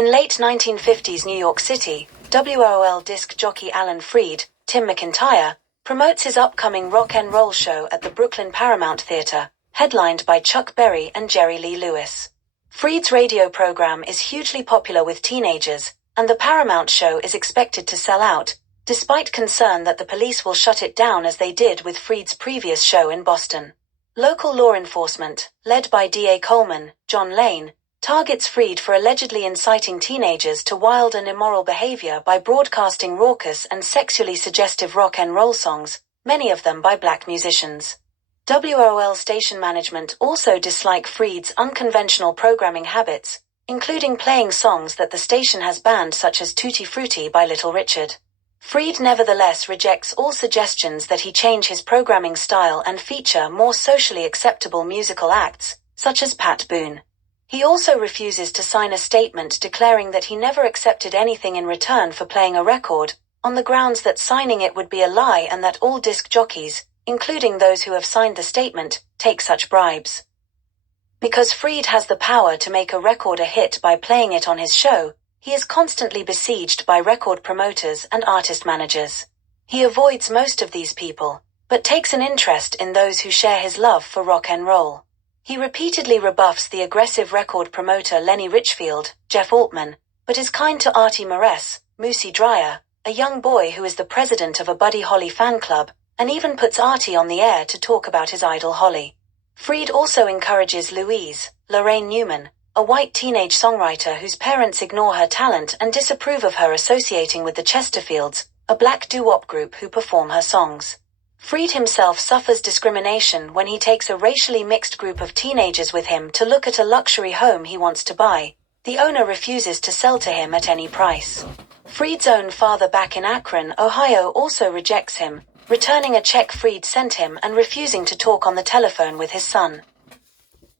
In late 1950s New York City, WOL disc jockey Alan Freed, Tim McIntyre, promotes his upcoming rock and roll show at the Brooklyn Paramount Theater, headlined by Chuck Berry and Jerry Lee Lewis. Freed's radio program is hugely popular with teenagers, and the Paramount show is expected to sell out, despite concern that the police will shut it down as they did with Freed's previous show in Boston. Local law enforcement, led by D.A. Coleman, John Lane, targets Freed for allegedly inciting teenagers to wild and immoral behavior by broadcasting raucous and sexually suggestive rock and roll songs, many of them by black musicians. WOL station management also dislike Freed's unconventional programming habits, including playing songs that the station has banned such as Tutti Frutti by Little Richard. Freed nevertheless rejects all suggestions that he change his programming style and feature more socially acceptable musical acts, such as Pat Boone. He also refuses to sign a statement declaring that he never accepted anything in return for playing a record, on the grounds that signing it would be a lie and that all disc jockeys, including those who have signed the statement, take such bribes. Because Freed has the power to make a record a hit by playing it on his show, he is constantly besieged by record promoters and artist managers. He avoids most of these people, but takes an interest in those who share his love for rock and roll. He repeatedly rebuffs the aggressive record promoter Lenny Richfield, Jeff Altman, but is kind to Artie Moress, Moosey Dryer, a young boy who is the president of a Buddy Holly fan club, and even puts Artie on the air to talk about his idol Holly. Freed also encourages Louise, Lorraine Newman, a white teenage songwriter whose parents ignore her talent and disapprove of her associating with the Chesterfields, a black doo-wop group who perform her songs. Freed himself suffers discrimination when he takes a racially mixed group of teenagers with him to look at a luxury home he wants to buy. The owner refuses to sell to him at any price. Freed's own father back in Akron, Ohio also rejects him, returning a check Freed sent him and refusing to talk on the telephone with his son.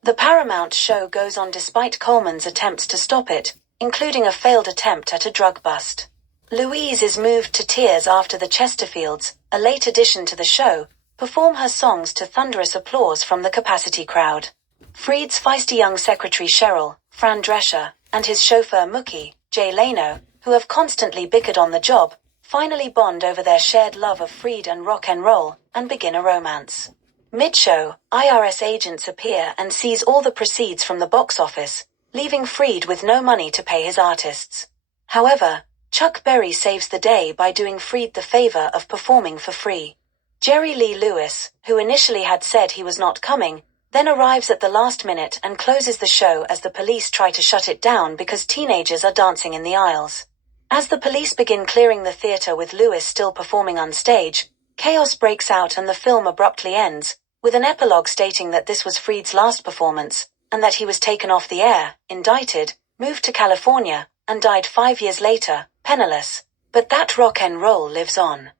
The Paramount show goes on despite Coleman's attempts to stop it, including a failed attempt at a drug bust. Louise is moved to tears after the Chesterfields, a late addition to the show, perform her songs to thunderous applause from the capacity crowd. Freed's feisty young secretary Cheryl, Fran Drescher, and his chauffeur Mookie, Jay Leno, who have constantly bickered on the job, finally bond over their shared love of Freed and rock and roll, and begin a romance. Mid-show, IRS agents appear and seize all the proceeds from the box office, leaving Freed with no money to pay his artists. However, Chuck Berry saves the day by doing Freed the favor of performing for free. Jerry Lee Lewis, who initially had said he was not coming, then arrives at the last minute and closes the show as the police try to shut it down because teenagers are dancing in the aisles. As the police begin clearing the theater with Lewis still performing on stage, chaos breaks out and the film abruptly ends, with an epilogue stating that this was Freed's last performance, and that he was taken off the air, indicted, moved to California, and died 5 years later, penniless. But that rock and roll lives on.